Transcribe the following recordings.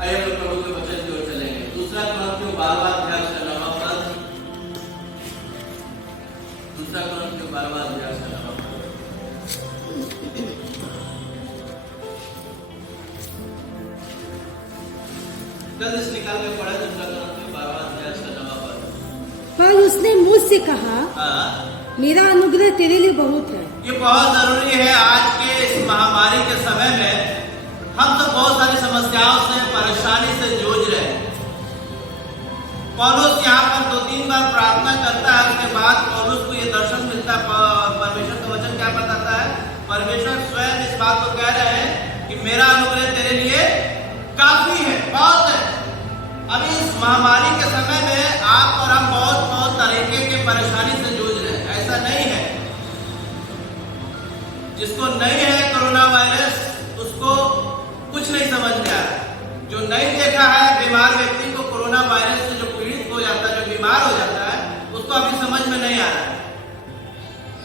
आइए हम प्रभु के वचन की ओर चलेंगे। दूसरा कुरिन्थियों 12वां अध्याय का 9वां पद। दूसरा कुरिन्थियों 12वां अध्याय का 9वां पद। जल्दी से निकाल के पढ़ा। दूसरा कुरिन्थियों 12वां अध्याय का 9वां पद। पर उसने मुझसे कहा, मेरा अनुग्रह तेरे लिए बहुत है। ये बहुत जरूरी है आज के इस महामारी के समय में। हम तो बहुत सारी समस्याओं से, परेशानी से जूझ रहे हैं। पौलुस यहाँ पर 2-3 बार प्रार्थना करता है। उसके बाद पौलुस को ये दर्शन मिलता है। परमेश्वर का वचन क्या बताता है? परमेश्वर स्वयं इस बात को कह रहे हैं कि मेरा अनुग्रह तेरे लिए काफी है, बहुत है। अभी इस महामारी के समय में आप और हम बहुत तरीके के परेशानी से जूझ रहे हैं। ऐसा नहीं है। जिसको नहीं है कोरोना वायरस, उसको कुछ नहीं समझ में आ रहा। जो नहीं देखा है बीमार व्यक्ति को कोरोना वायरस से जो पीड़ित हो जाता है, जो बीमार हो जाता है, उसको अभी समझ में नहीं आ रहा है।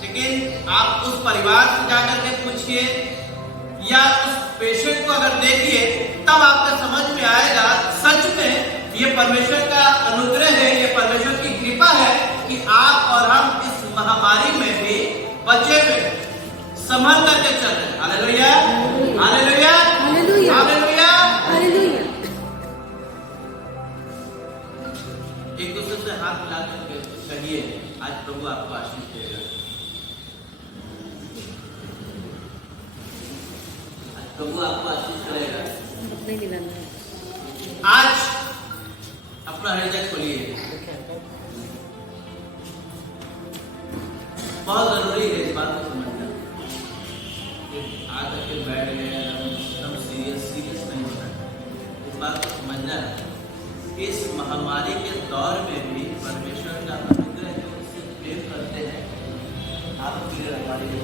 लेकिन आप उस परिवार से जाकर के पूछिए या उस पेशेंट को अगर देखिए, तब आपको समझ में आएगा सच में ये परमेश्वर का अनुग्रह है, ये परमेश्वर की कृपा है कि आप और हम इस महामारी में भी बचे हुए संभल करके चल रहे हैं। Hallelujah, hallelujah, hallelujah, hallelujah, hallelujah. एक दूसरे से हाथ मिला करके कहिए, आज प्रभु आपको आशीष देगा। आज प्रभु आपको आशीष करेगा। नहीं मिलाना। आज अपना हृदय खोलिए। बहुत जरूरी है इस बात को समझना। आकर के बैठ गए एकदम सीरियस नहीं होना। इस बात को समझना है। इस महामारी के दौर में भी परमेश्वर का अनुग्रह जो उससे प्रेम करते हैं, आपके लिए हमारे लिए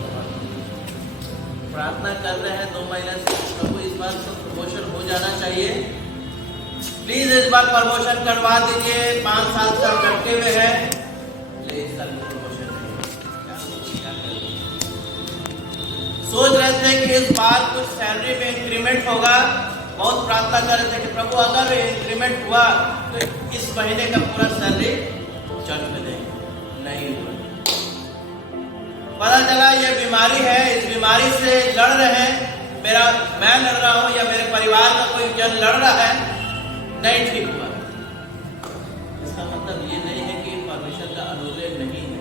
प्रार्थना कर रहे हैं 2 महीने से। प्रभु इस बार तो प्रमोशन हो जाना चाहिए। प्लीज इस बार प्रमोशन करवा दीजिए। 5 साल से हम लटके हुए हैं, इस साल प्रमोशन सोच रहे थे कि इस बार कुछ सैलरी में इंक्रीमेंट होगा। बहुत प्रार्थना कर रहे थे कि प्रभु अगर इंक्रीमेंट हुआ तो इस महीने का पूरा सैलरी चर्च में देंगे। नहीं हुआ। पता चला ये बीमारी है, इस बीमारी से लड़ रहे हैं। मैं लड़ रहा हूं या मेरे परिवार का कोई जन लड़ रहा है, नहीं ठीक हुआ। इसका मतलब ये नहीं है कि परमेश्वर का अनुग्रह नहीं है।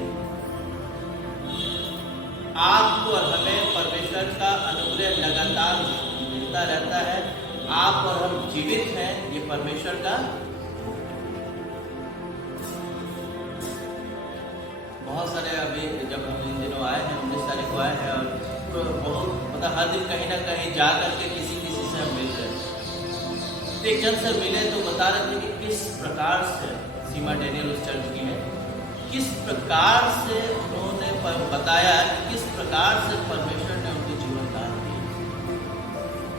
आपको और हमें परमेश्वर का अनुग्रह लगातार मिलता रहता है। आप और हम जीवित हैं, ये परमेश्वर का। बहुत सारे अभी जब हम इन दिनों आए हैं, 19 तारीख को आए हैं, और तो बहुत मतलब हर दिन कहीं ना कहीं जा करके किसी से हम मिल रहे हैं। एक जन से मिले तो बता रहे थे कि किस प्रकार से सीमा डेनियल उस चर्च की है, किस प्रकार से उन्होंने बताया कि किस प्रकार से परमेश्वर ने उनको जीवन दान दिया।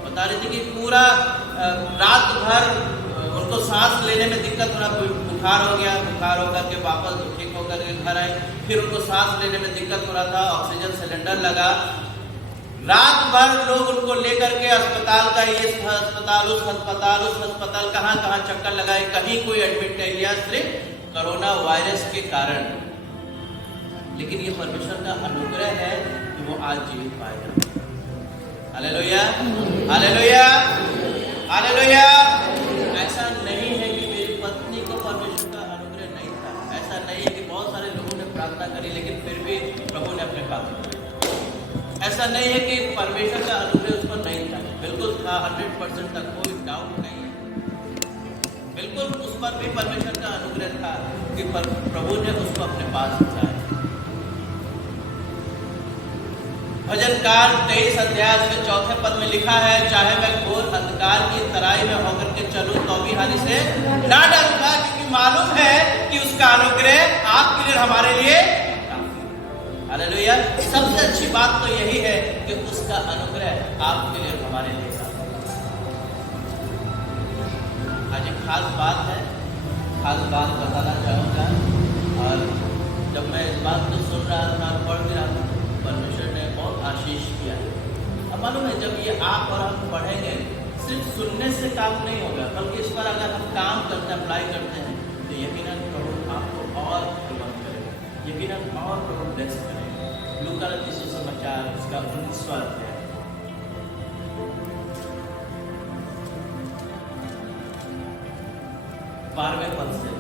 बता रही थी कि पूरा रात भर उनको सांस लेने में दिक्कत हो रहा, बुखार हो गया, बुखार होकर के वापस ठीक होकर के घर आए, फिर उनको सांस लेने में दिक्कत हो रहा था, ऑक्सीजन सिलेंडर लगा। रात भर लोग उनको लेकर के अस्पताल का ये अस्पताल, उस अस्पताल कहाँ चक्कर लगाए, कहीं कोई एडमिट नहीं लिया, सिर्फ कोरोना वायरस के कारण। लेकिन ये परमेश्वर का अनुग्रह है कि वो आज जीवित पाएगा। Hallelujah, hallelujah, hallelujah. ऐसा नहीं है कि मेरी पत्नी को परमेश्वर का अनुग्रह नहीं था। ऐसा नहीं है कि बहुत सारे लोगों ने प्रार्थना करी लेकिन फिर भी प्रभु ने अपने पास किया। ऐसा नहीं है कि परमेश्वर का अनुग्रह उस पर नहीं था, बिल्कुल था। 100% तक कोई डाउट नहीं है। बिल्कुल उस पर भी परमेश्वर का अनुग्रह था कि प्रभु ने उसको अपने पास उठाया। भजनकार 23 अध्याय के 4 पद में लिखा है, चाहे मैं घोर अंधकार की तराई में होकर के चलूं तो भी हानि से ना डरूंगा, क्योंकि मालूम है कि उसका अनुग्रह आपके लिए, हमारे लिए काफी है। हालेलुया। सबसे अच्छी बात तो यही है कि उसका अनुग्रह आपके लिए, हमारे लिए काफी है। आज एक खास बात है, खास बात बताना चाहूँगा। और जब मैं इस बात को सुन रहा था, पढ़ भी रहा था, परमेश्वर ने बहुत आशीष किया। अब मालूम है जब ये आप और हम पढ़ेंगे, सिर्फ सुनने से काम नहीं होगा, बल्कि इस पर अगर हम काम करते हैं, अप्लाई करते हैं, तो यकीनन प्रभु आपको और प्रबंध करेगा, यकीनन और प्रभु ब्लेस करेगा। लूका रचित सुसमाचार उसका 19वां अध्याय 12वें पद से।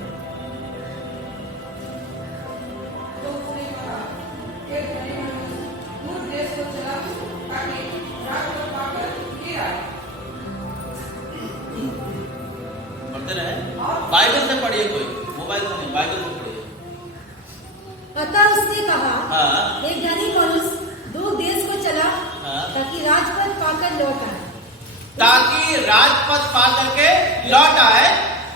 पढ़ते रहे, बाइबल से पढ़िए, कोई मोबाइल से नहीं, बाइबल से पढ़िए। अतः उसने कहा, हाँ। एक धनी मनुष्य दूर देश को चला, हाँ। ताकि राजपद पाकर लौट आए। ताकि राजपद पा करके लौट आए।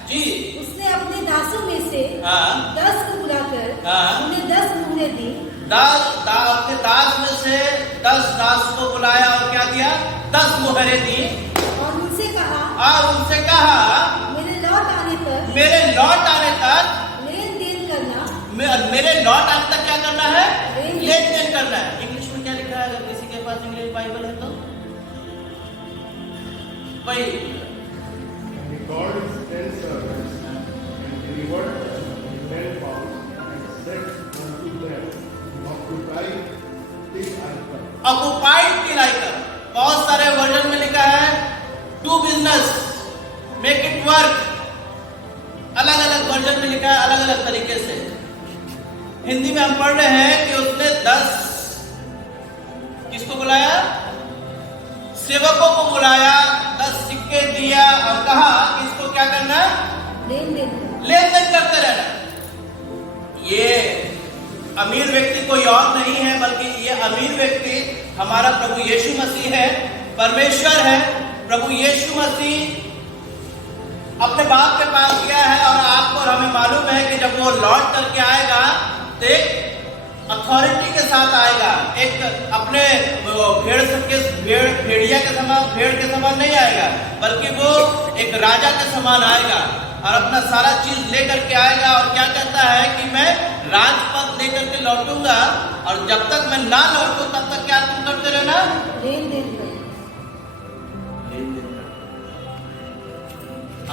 जी। उसने अपने दासों में से हाँ। 10 को बुलाकर हाँ। उन्हें 10 मुहरे दी। अपने दास में से 10 दास को बुलाया और क्या दिया? 10 मुहरें दी और उनसे कहा, मेरे लौट आने तक लेन देन करना। मेरे लौट आने तक क्या करना है? लेन देन करना है। इंग्लिश में क्या लिखा है? अगर किसी के पास इंग्लिश बाइबल है तो वही called his 10 servants and delivered 10 pounds and said unto them, Occupy till I come. Occupied till I come। बहुत सारे वर्जन में लिखा है do business, make it work. अलग अलग वर्जन में लिखा है अलग अलग तरीके से। हिंदी में हम पढ़ रहे हैं कि उसने 10 किसको बुलाया? सेवकों को बुलाया, 10 सिक्के दिया और कहा कि इसको क्या करना? लेन देन करते रहना। ये अमीर व्यक्ति कोई और नहीं है, बल्कि ये अमीर व्यक्ति हमारा प्रभु यीशु मसीह है, परमेश्वर है। प्रभु यीशु मसीह अपने बाप के पास गया है और आपको और हमें मालूम है कि जब वो लौट करके आएगा तो एक अथॉरिटी के साथ आएगा। एक अपने भेड़िया के समान, भेड़ के समान नहीं आएगा, बल्कि वो एक राजा के समान आएगा और अपना सारा चीज लेकर के आएगा। और क्या कहता है कि मैं राजपद लेकर के लौटूंगा और जब तक मैं ना लौटूं तब तक क्या तुम करते रहना? लेन देन करना।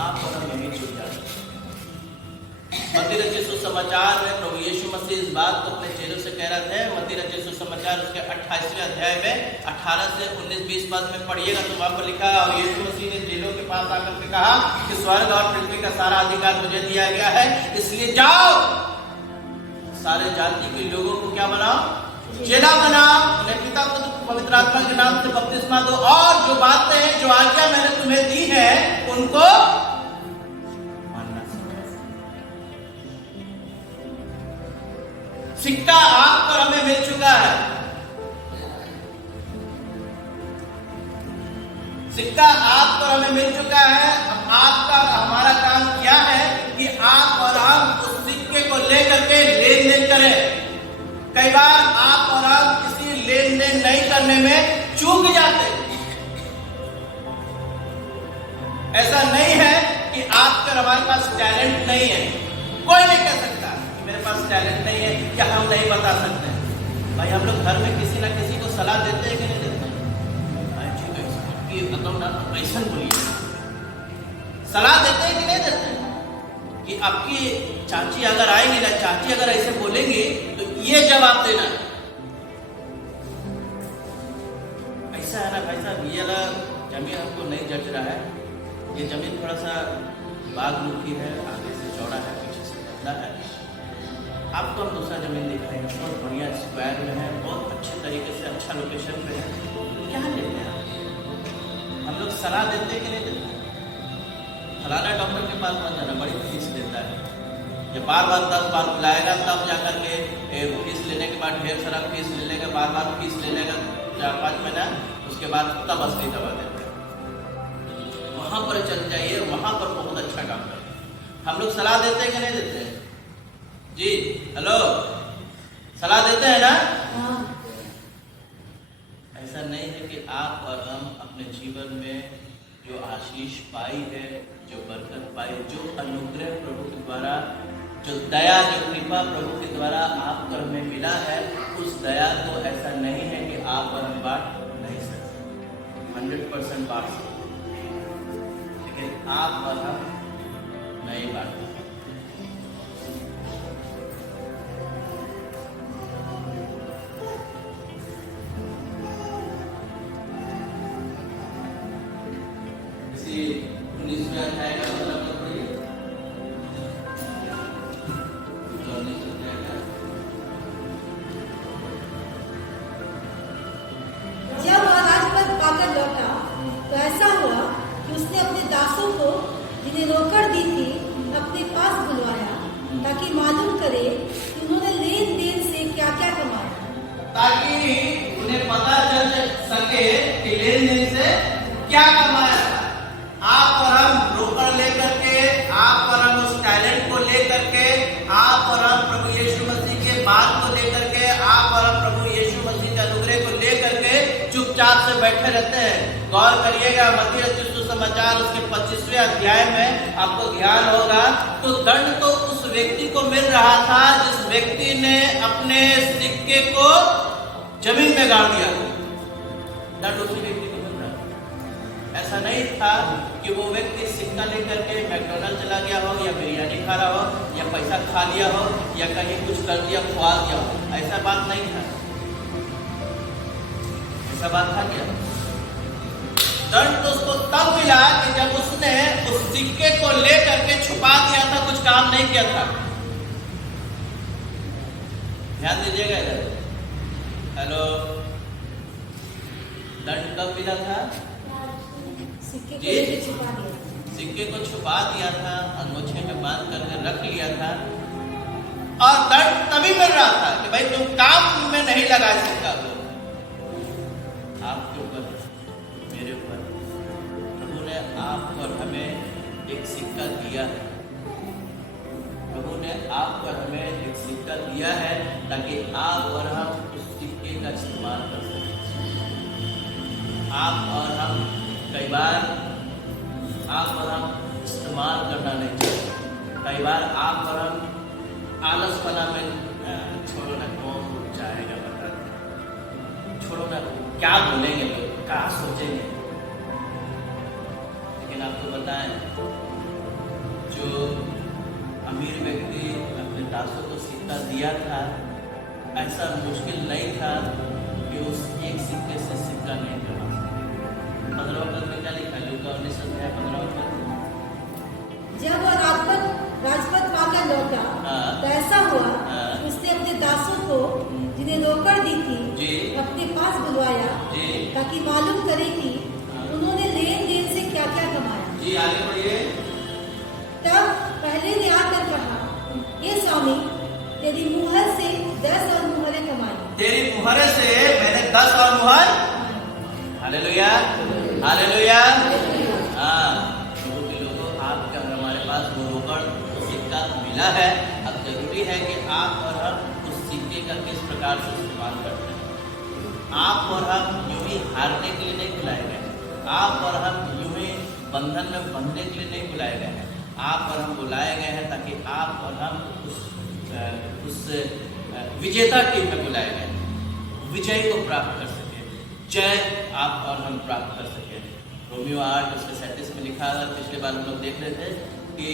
आप और हम यही छूट जाते। मत्ती रचित सुसमाचार में प्रभु यीशु मसीह इस बात को अपने चेलों से कह रहे थे। मत्ती रचित सुसमाचार उसके 28वें अध्याय में 18 से 19-20 पद में पढ़िएगा तो वहां पर लिखा है, और यीशु मसीह ने चेलों के पास आकर के कहा कि स्वर्ग और पृथ्वी का सारा अधिकार मुझे दिया गया है, इसलिए जाओ सारे जाति के लोगों को क्या बनाओ? चेला बनाओ, उन्हें पिता पुत्र पवित्र आत्मा के नाम से बपतिस्मा दो, और जो बातें हैं, जो आज्ञा मैंने तुम्हें दी है उनको मानना सिखाओ। सिक्का आप पर हमें मिल चुका है। सिक्का आप पर हमें मिल चुका है। अब आपका हमारा काम क्या है कि आप और हम उस सिक्के को लेकर के लेन देन करें। कई बार आप और हम किसी लेन देन नहीं करने में चूक जाते। ऐसा नहीं है कि आपके और हमारे पास टैलेंट नहीं है। कोई नहीं कह सकता कि मेरे पास टैलेंट नहीं है या हम नहीं बता सकते। भाई हम लोग घर में किसी ना किसी को सलाह देते हैं कि नहीं देते? पैसा बोलिए, सलाह देते हैं कि नहीं देते? कि आपकी चाची अगर आएंगी ना, चाची अगर ऐसे बोलेंगी तो ये जवाब देना। ऐसा है ना भाई साहब, ये वाला जमीन हमको नहीं जच रहा है, ये जमीन थोड़ा सा बागमुखी है, आगे से चौड़ा है, पीछे से पतला है, आपको हम दूसरा जमीन दिखाएंगे, बहुत बढ़िया स्क्वायर में है, बहुत अच्छे तरीके से अच्छा लोकेशन पे है, क्या लेते हैं? हम लोग सलाह देते हैं कि नहीं देते? फलाना डॉक्टर के पास मत जाना, बड़ी फीस लेता है। ये बार 10 बार बुलाएगा तब जाकर के फीस लेने के बाद ढेर सारा फीस ले लेगा, बार फीस ले लेगा 4-5 महीना, उसके बाद तब असली दवा देते हैं। वहां पर चल जाइए, वहां पर बहुत अच्छा काम करते। हम लोग सलाह देते हैं कि नहीं देते? जी हेलो, सलाह देते हैं ना? ऐसा नहीं है कि आप और हम अपने जीवन में जो आशीष पाई है, जो बरकत पाई, जो अनुग्रह प्रभु के द्वारा, जो दया, जो कृपा प्रभु के द्वारा आप पर हमें मिला है, उस दया को ऐसा नहीं है कि आप और हम बांट नहीं सकते। 100% बांट सकते। आप और हम नहीं बांटते। इसी 19वें अध्याय का मतलब पढ़िए। 19वें अध्याय का जब वह राजपद पाकर लौटा तो ऐसा हुआ कि उसने अपने दासों को जिन्हें रोकड़ दी थी अपने पास बुलवाया ताकि मालूम करे कि उन्होंने लेन देन से क्या क्या कमाया, ताकि उन्हें पता चल सके कि लेन देन से क्या कमाया था। आप और हम रोकड़ लेकर के, आप और हम उस टैलेंट को लेकर के, आप और हम प्रभु यीशु मसीह के बात को लेकर के, आप और हम प्रभु यीशु मसीह के अनुग्रह को लेकर के चुपचाप से बैठे रहते हैं। गौर करिएगा, मत्ती रचित सुसमाचार उसके 25वें अध्याय में आपको ध्यान होगा तो दंड तो उस व्यक्ति को मिल रहा था जिस व्यक्ति ने अपने सिक्के को जमीन में गाड़ दिया। दंड उसी व्यक्ति को मिल रहा था। ऐसा नहीं था कि वो व्यक्ति सिक्का लेकर के मैकडॉनल्ड चला गया हो या बिरयानी खा रहा हो या पैसा खा लिया हो या कहीं कुछ कर दिया, खुआ दिया हो। ऐसा बात नहीं था। ऐसा बात था क्या? दंड तो उसको तब मिला कि जब उसने उस सिक्के को लेकर के छुपा दिया था, कुछ काम नहीं किया था। ध्यान दीजिएगा इधर। हेलो, दंड कब मिला था? सिक्के को जी? लेके छुपा दिया। सिक्के को छुपा दिया था, अंगोछे में बांध करके रख लिया था और दंड तभी मिल रहा था कि भाई तुम काम में नहीं लगा सिक्का को। आपके ऊपर, मेरे ऊपर प्रभु ने आप और हमें एक सिक्का दिया है। प्रभु ने आप और हमें एक सिक्का दिया है ताकि आप और हम उस सिक्के का इस्तेमाल कर सकें। आप और हम कई बार आप और हम इस्तेमाल करना नहीं चाहते। कई बार आप और हम आलसपना में छोड़ो ना, कौन चाहेगा बता दे, छोड़ो ना, क्या बोलेंगे लोग, क्या सोचेंगे। लेकिन आपको बताएं, जो अमीर व्यक्ति अपने दासों को सिक्का दिया था, ऐसा मुश्किल नहीं था कि उस एक सिक्के से सिक्का नहीं कमा सके। 15 पद में क्या लिखा है? लूका 19 अध्याय 15 पद। जब वह राजपद पाकर लौटा तो ऐसा हुआ कि उसने अपने दासों को जिन्हें रोकड़ दी थी जी। अपने पास बुलवाया जी। ताकि मालूम करे कि उन्होंने लेन देन से क्या क्या कमाया। जी, आगे बढ़िए। तब पहले ने आकर कहा, हे स्वामी, तेरी मुहर से 10 और मुहरें कमाई। तेरी मुहरे से मैंने 10 और मुहर। Hallelujah, hallelujah. हाँ, प्रभु के लोगों, आपके और हमारे पास वो रोकड़, वो सिक्का मिला है। अब जरूरी है कि आप और हम उस सिक्के का किस प्रकार से इस्तेमाल करते हैं। आप और हम यूं ही हारने के लिए नहीं बुलाए गए हैं। आप और हम यूं ही बंधन में बंधने के लिए नहीं बुलाए गए हैं। आप और हम बुलाए गए हैं ताकि आप और हम उस विजेता टीम में बुलाए गए हैं, विजय को प्राप्त कर सके, जय आप और हम प्राप्त कर सके। रोमियो 8 उसके 37 में लिखा है, पिछले बार हम लोग देख रहे थे कि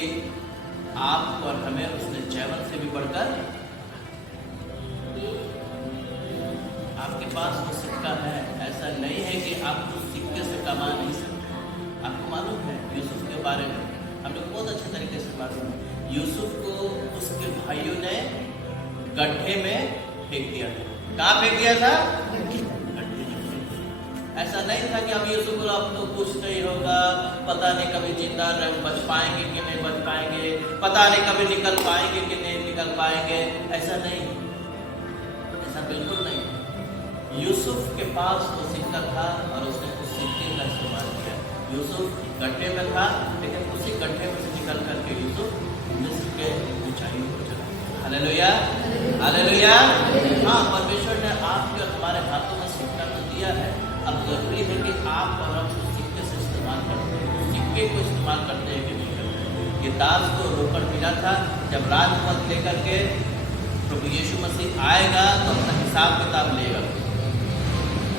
आप और हमें उसने जयवंत से भी बढ़कर, आपके पास वो सिक्का है। ऐसा नहीं है कि आप उस सिक्के से कमा नहीं सकते। आपको मालूम है यूसुफ के बारे में, हम लोग बहुत अच्छे तरीके से मालूम है। यूसुफ को उसके भाइयों ने गड्ढे में फेंक दिया था। कहाँ फेंक दिया था? गड्ढे में। ऐसा नहीं था कि अब यूसुफ को अब तो कुछ नहीं होगा, पता नहीं कभी जिंदा रह बच पाएंगे कि नहीं बच पाएंगे, पता नहीं कभी निकल पाएंगे कि नहीं निकल पाएंगे। ऐसा नहीं, ऐसा बिल्कुल नहीं। यूसुफ के पास वो सिक्का था और उसने उस सिक्के का इस्तेमाल किया। यूसुफ गड्ढे में था, लेकिन उसी गड्ढे में से निकल करके यूसुफ मिस्र के ऊंचाइयों को चला। Hallelujah, hallelujah. हाँ, परमेश्वर ने आपके और हमारे हाथों में सिक्का तो दिया है। अब जरूरी है कि आप और हम उस सिक्के से इस्तेमाल करते हैं, उस सिक्के को इस्तेमाल करते हैं कि नहीं करते हैं। ये दास को रोकड़ मिला था। जब राजपद लेकर के प्रभु यीशु मसीह आएगा तो अपना हिसाब किताब लेगा।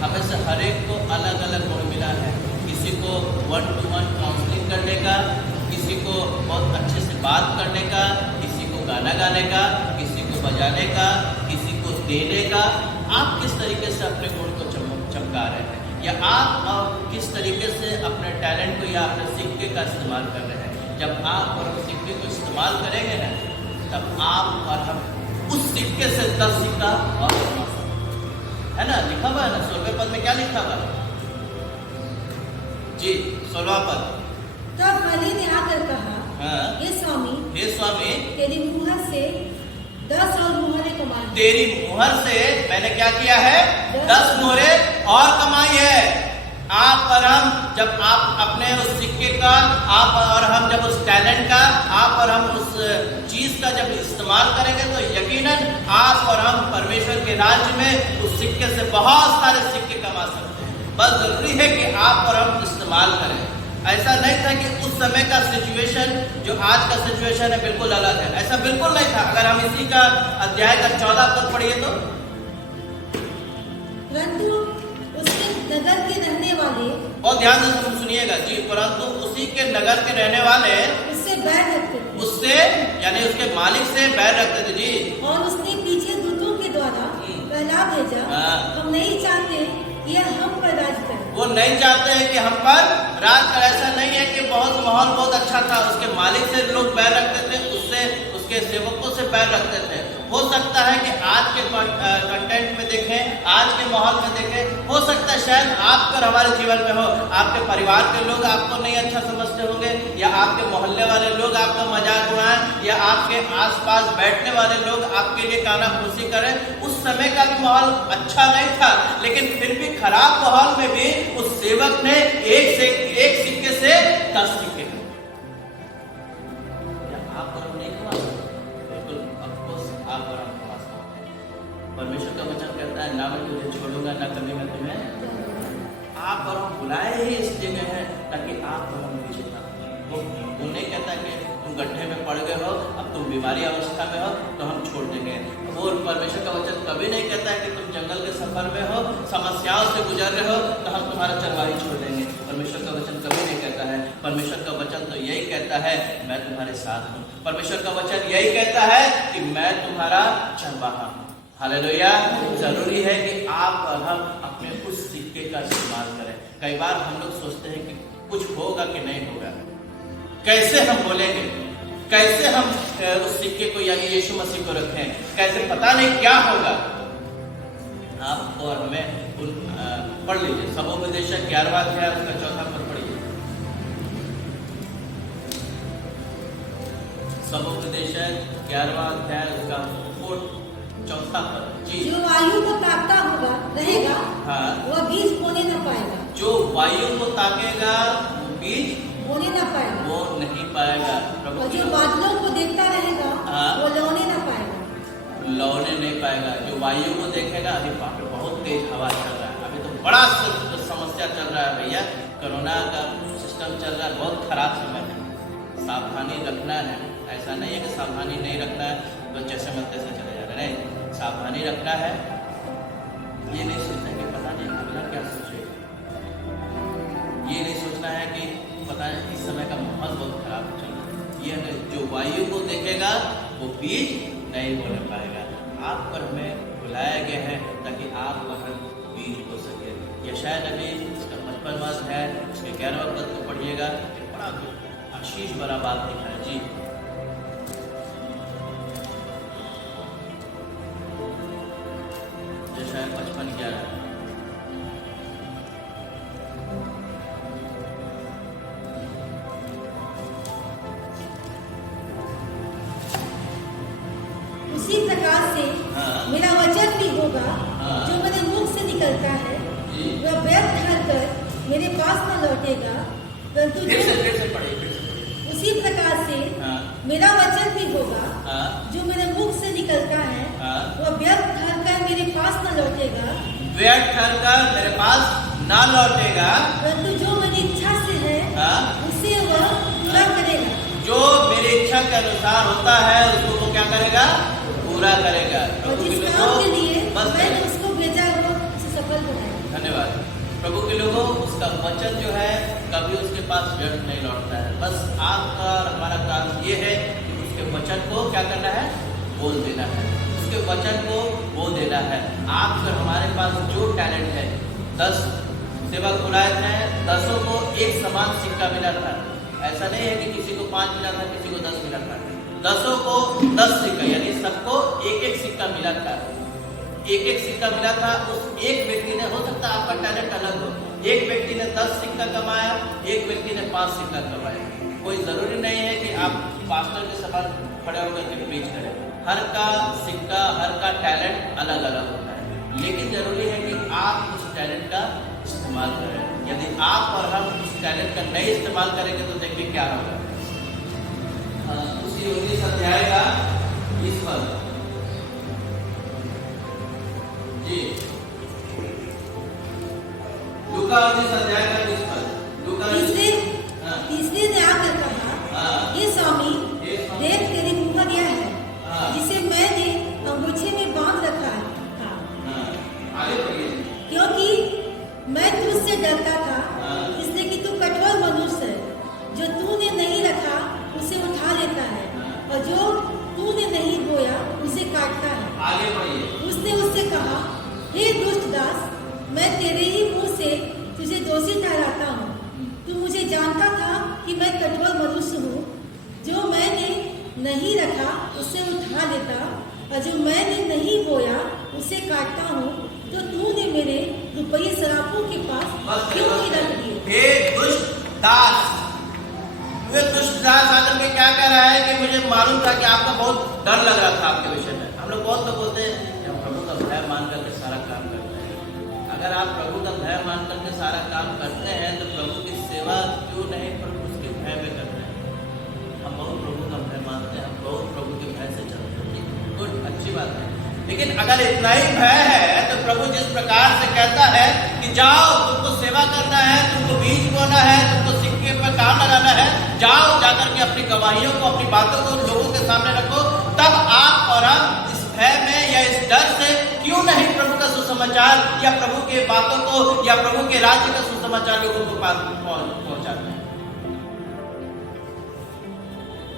हमें से हर एक को अलग अलग गुण मिला है। किसी को 1-to-1 काउंसलिंग करने का, किसी को बहुत अच्छे से बात करने का, किसी को गाना गाने का, किसी को बजाने का, किसी को देने का। आप किस तरीके से अपने गुण को चमका रहे हैं, या आप किस तरीके से अपने टैलेंट को या अपने सिक्के का इस्तेमाल कर रहे हैं। जब आप और सिक्के को इस्तेमाल करेंगे ना, तब आप और हम उस सिक्के से 10 सिक्का और है ना, लिखा हुआ है ना 16वें पद में, क्या लिखा हुआ है जी? 16वां पद। तब बलि ने आकर कहा, हाँ। हे स्वामी, हे स्वामी, तेरी मुहर से 10 और मुहरें कमाई। तेरी मुहर से मैंने क्या किया है? 10 मोहरे और कमाई है। आप और हम जब आप अपने उस सिक्के का, आप और हम जब उस टैलेंट का, आप और हम उस चीज का जब इस्तेमाल करेंगे, तो यकीनन आप और हम परमेश्वर के राज्य में उस सिक्के से बहुत सारे सिक्के कमा सकते हैं। बस जरूरी है कि आप और हम इस्तेमाल करें। ऐसा नहीं था कि उस समय का सिचुएशन जो आज का सिचुएशन है बिल्कुल अलग है, ऐसा बिल्कुल नहीं था। अगर हम इसी का अध्याय का 14 पद पढ़िए तो, परंतु उसके नगर के रहने वाले, बहुत ध्यान से सुनिएगा जी, परंतु उसी के नगर के रहने वाले उससे बैर रखते थे, उससे यानी उसके मालिक से बैर रखते थे जी। और उसने पीछे दूतों के द्वारा कहला भेजा, हाँ। हम नहीं चाहते कि यह हम पर राज करे। वो नहीं चाहते हैं कि हम पर राज कर। ऐसा नहीं है कि बहुत माहौल बहुत अच्छा था, उसके मालिक से लोग बैर रखते थे, उससे उसके सेवकों से बैर रखते थे। हो सकता है कि आज के कंटेंट में देखें, आज के माहौल में देखें, हो सकता है शायद आप पर हमारे जीवन में हो, आपके परिवार के लोग आपको नहीं अच्छा समझते होंगे, या आपके मोहल्ले वाले लोग आपका मजाक उड़ाएं, या आपके आसपास बैठने वाले लोग आपके लिए कानाफूसी करें। उस समय का भी माहौल अच्छा नहीं था, लेकिन फिर भी खराब माहौल में भी उस सेवक ने एक सिक्के से 10 सिक्के। आप और हम नहीं कमा सकते, बिल्कुल ऑफकोर्स आप और हम कमा सकते हैं। परमेश्वर का वचन कहता है, ना मैं तुझे छोड़ूंगा, ना कभी मैं तुम्हें। आप और हम बुलाए ही इसलिए गए हैं ताकि आप और हम बीच ना। वो नहीं कहता कि तुम गड्ढे में पड़ गए हो, अब तुम बीमारी अवस्था में हो तो हम छोड़ देंगे। वो परमेश्वर का वचन कभी नहीं कहता है कि तुम जंगल के सफर में हो, समस्याओं से गुजर रहे हो तो हम तुम्हारा चरवाही छोड़ देंगे। परमेश्वर का वचन कभी नहीं कहता है। परमेश्वर का वचन तो यही कहता है, मैं तुम्हारे साथ हूँ। परमेश्वर का वचन यही कहता है कि मैं तुम्हारा चरवाहा हूँ। हालेलुया। जरूरी है कि आप और हम अपने उस सिक्के का इस्तेमाल करें। कई बार हम लोग सोचते हैं कि कुछ होगा कि नहीं होगा, कैसे हम बोलेंगे, कैसे हम उस सिक्के को यानी यीशु मसीह को रखें, कैसे, पता नहीं क्या होगा। आप और हमें पढ़ लीजिए सबोपदेशक 11वां अध्याय उसका 4था पद पढ़िए। सबोपदेशक 11वां अध्याय उसका 4था पद जी। जो वायु को ताकता होगा रहेगा, हाँ। वह बीज बोने न पाएगा। जो वायु को ताकेगा वो बीज बोने न पाएगा, वो नहीं पाएगा। और जो बादलों को देखता रहेगा, हाँ। वो लौने न पाएगा। लौने नहीं पाएगा। जो वायु को देखेगा, अभी बाप रे बहुत तेज हवा चल रहा है, अभी तो बड़ा समस्या चल रहा है भैया, कोरोना का सिस्टम चल रहा है, बहुत खराब समय है, सावधानी रखना है। ऐसा नहीं है कि सावधानी नहीं रखना है तो जैसे मन तैसे चले जा रहे, नहीं, सावधानी रखना है। ये नहीं सोचना कि पता नहीं अगला क्या सोचेगा, ये नहीं सोचना है कि पता है इस समय का माहौल बहुत खराब चल रहा है। ये है जो वायु को देखेगा वो बीज नहीं बोने पाएगा। आप पर हमें बुलाया गया है ताकि आप वह बीज हो सके। यह शायद अभी इसका 55वां है, उसके 11वां पद को पढ़िएगा, एक बड़ा आशीष भरा बात लिखा है जी। ये शायद 55-11 उसी प्रकार से हाँ। मेरा वचन भी होगा, हाँ। जो मेरे मुख से निकलता है, जी। वह व्यर्थ ठहरकर मेरे पास न लौटेगा, परंतु फिर से जो पढ़िए। उसी प्रकार से हाँ। मेरा वचन भी होगा, हाँ। जो मेरे मुख से निकलता है, हाँ। वह व्यर्थ ठहरकर मेरे पास न लौटेगा, व्यर्थ ठहरकर मेरे पास ना लौटेगा, परंतु जो मेरी इच्छा से है, हाँ। उसे वह पूरा करेगा। जो मेरी इच्छा के अनुसार होता है उसको वो क्या करेगा? पूरा करेगा। और जिस काम के लिए बस मैंने उसको भेजा वो उसे सफल बनाएगा। धन्यवाद। प्रभु के लोगों, उसका वचन जो है कभी उसके पास व्यर्थ नहीं लौटता है। बस आपका और हमारा काम ये है कि उसके वचन को क्या करना है, बोल देना है, उसके वचन को बोल देना है। आप और हमारे पास जो टैलेंट है, 10 सेवक बुलाए थे, 10 को एक समान सिक्का मिला था। ऐसा नहीं है कि किसी को 5 मिला था, किसी को 10 मिला था। 10 को 10 सिक्का, यानी सबको एक एक सिक्का मिला था। एक एक सिक्का मिला था। उस एक व्यक्ति ने, हो सकता है आपका टैलेंट अलग हो, एक व्यक्ति ने 10 सिक्का कमाया, एक व्यक्ति ने 5 सिक्का कमाया। कोई जरूरी नहीं है कि आप पास्टर के समान खड़े होकर के प्रीच करें। हर का सिक्का, हर का टैलेंट अलग अलग होता है, लेकिन जरूरी है कि आप उस टैलेंट का इस्तेमाल करें। यदि आप और हम उस टैलेंट का नहीं इस्तेमाल करेंगे तो देखिए क्या होगा। उसी 19 अध्याय का 20 पद जी, लूका 19 अध्याय का 20 पद। लूका तीसरे ने आकर कहा, ये स्वामी, देख तेरी मुँह गया है, जिसे मैंने अंगूठे में बांध रखा था। आगे बढ़िए। क्योंकि मैं तुझसे डरता था, इसलिए कि तू कठोर मनुष्य है, जो तूने नहीं रखा उसे उठा लेता है, और जो तूने नहीं बोया उसे काटता है। आगे बढ़िए। उसने उससे कहा, हे दुष्ट दास, मैं तेरे ही मुंह से तुझे दोषी ठहराता हूँ। तू मुझे जानता था कि मैं कठोर मनुष्य हूँ, जो मैंने नहीं रखा उसे उठा लेता, और जो मैंने नहीं बोया उसे काटता हूँ। तो तूने मेरे रुपये सरापों के पास क्यों नहीं रख दिए? हे दुष्ट दास, वे दुष्ट दास आकर के क्या कह रहा है कि मुझे मालूम था कि आपका बहुत डर लग रहा था आपके विषय में। हम लोग बहुत लोग बोलते हैं कि हम प्रभु का भय मान करके सारा काम करते हैं। अगर आप प्रभु का भय मान करके सारा काम करते हैं तो प्रभु की सेवा क्यों नहीं प्रभु उसके भय में करते हैं। हम बहुत प्रभु का भय मानते हैं, हम बहुत प्रभु के भय से चलते हैं, गुड, अच्छी बात है। लेकिन अगर इतना ही भय है तो प्रभु जिस प्रकार से कहता है कि जाओ, तुमको सेवा करना है, तुमको बीज बोना है, तुमको सिक्के पर काम लगाना है, जाओ, जाकर के अपनी गवाहियों को, अपनी बातों को लोगों के सामने रखो, तब आप और हम इस भय में या इस डर से क्यों नहीं प्रभु का सुसमाचार या प्रभु के बातों को या प्रभु के राज्य का सुसमाचार लोगों को पास पहुंचाते हैं।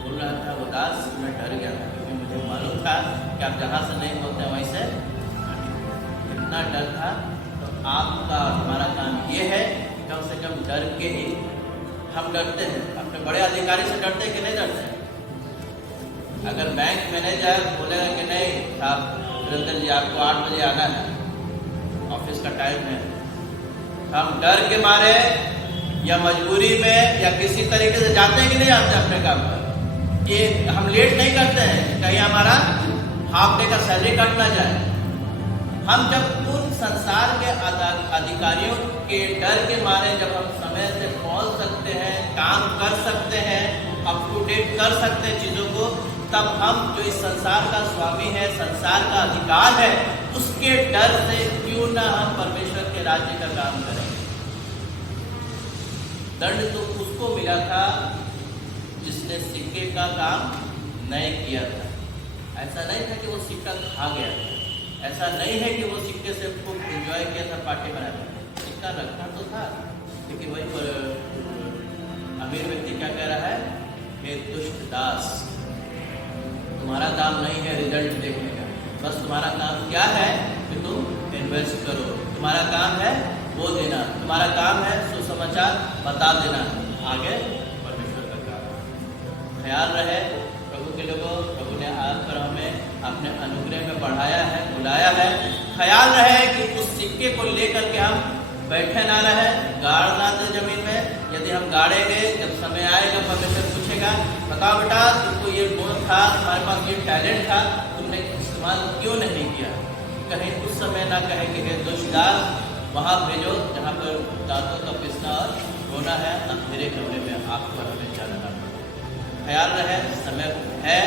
बोल रहा था वो दास, मैं डर गया था क्योंकि मुझे मालूम था कि आप जहां से नहीं होते वहीं से इतना डर था। तो आपका हमारा काम ये है कि कम से कम डर के ही, हम डरते हैं अपने बड़े अधिकारी से, डरते हैं कि नहीं डरते हैं? अगर बैंक मैनेजर बोलेगा कि नहीं साहब सुरेंद्र जी आपको 8 बजे आना है, ऑफिस का टाइम है, हम डर के मारे या मजबूरी में या किसी तरीके से जाते हैं कि नहीं जाते अपने काम पर? कि हम लेट नहीं करते हैं कहीं हमारा हाफ डे का सैलरी कट ना जाए। हम जब उन संसार के अधिकारियों के डर के मारे जब हम समय से पहुंच सकते हैं, काम कर सकते हैं, अप टू डेट कर सकते हैं चीज़ों को, तब हम जो इस संसार का स्वामी है, संसार का अधिकार है, उसके डर से क्यों ना हम परमेश्वर के राज्य का काम करें। दंड तो उसको मिला था जिसने सिक्के का काम नहीं किया था। ऐसा नहीं था कि वो सिक्का खा गया, ऐसा नहीं है कि वो सिक्के से खूब एंजॉय किया था, पार्टी बनाया था। सिक्का रखा तो था, लेकिन वही पर अमीर व्यक्ति क्या कह रहा है, हे दुष्ट दास, तुम्हारा काम नहीं है रिजल्ट देखने का, बस तुम्हारा काम क्या है कि तुम इन्वेस्ट करो, तुम्हारा काम है वो देना, तुम्हारा काम है सुसमाचार बता देना, आगे परमेश्वर का काम। ख्याल रहे प्रभु के लोगों, प्रभु ने आज पर हमें अपने अनुग्रह में बढ़ाया है, बुलाया है। ख्याल रहे कि उस सिक्के को लेकर के हम बैठे ना रहे, गाड़ ना दे जमीन में। यदि हम गाड़ेंगे, जब समय आएगा परमेश्वर पूछेगा, बताओ बेटा तुमको ये गुण था, तुम्हारे पास ये टैलेंट था, तुमने इस्तेमाल क्यों नहीं किया? कहीं उस समय ना कहे कि हे दुष्टदास, वहाँ भेजो जहाँ पर दांतों का पिसना और रोना है, अंधेरे कमरे में आपको हमें जाना ना पड़े। ख्याल रहे समय है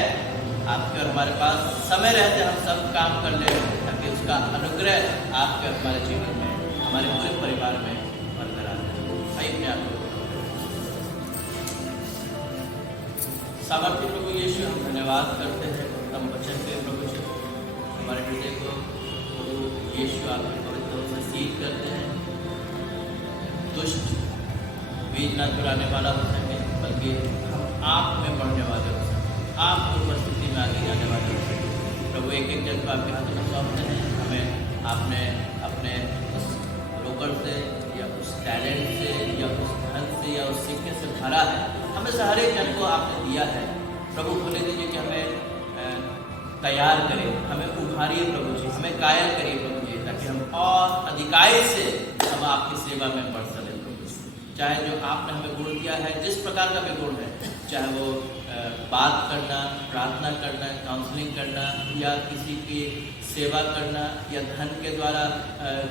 आपके और हमारे पास, समय रहते हम सब काम कर ले, ताकि उसका अनुग्रह आपके और हमारे जीवन में, हमारे पूरे परिवार में बरकरार रहे। आइए आप सामर्थ्य प्रभु यीशु, हम धन्यवाद करते हैं उत्तम वचन के प्रभु जी, हमारे हृदय को प्रभु यीशु आपके पवित्र से सील करते हैं। दुष्ट बीज न चुराने वाला हो सके, बल्कि हम आप में बढ़ने वाले हो सके, आपकी उपस्थिति में आगे जाने वाले हो सके। प्रभु एक एक जन को आपके हाथों में सौंपते हैं। हमें आपने अपने उस रोकड़ से या उस टैलेंट से या उस धन से या उस सिक्के से भरा है, हमें से हर एक जन को आपने दिया है। प्रभु बोले दीजिए कि हमें तैयार करें, हमें उभारिए प्रभु जी, हमें कायल करिए प्रभु जी, ताकि हम और अधिकाई से हम आपकी सेवा में बढ़ सकें प्रभु जी। चाहे जो आपने हमें गुण दिया है, जिस प्रकार का भी गुण है, चाहे वो बात करना, प्रार्थना करना, काउंसलिंग करना, या किसी की सेवा करना, या धन के द्वारा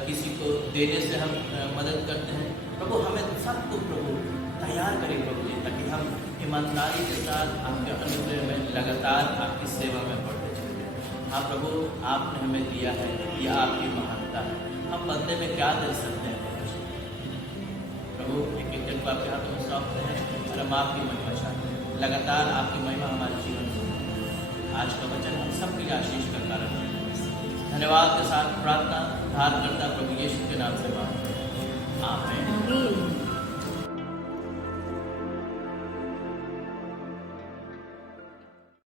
किसी को देने से हम मदद करते हैं, प्रभु हमें सबको प्रभु तैयार करें प्रभु जी, ताकि हम ईमानदारी के साथ आपके अनुग्रह में लगातार आपकी सेवा में बढ़ते चले जाएं। हाँ प्रभु, आपने हमें दिया है, यह आपकी महानता है, हम बदले में क्या दे सकते हैं प्रभु। एक एक जन को आपके हाथों में सौंपते हैं और हम आपकी महिमा चाहते हैं। लगातार आपकी महिमा हमारे जीवन में, आज का वचन हम सबकी आशीष का कारण है। धन्यवाद के साथ प्रार्थना धार करता प्रभु यीशु के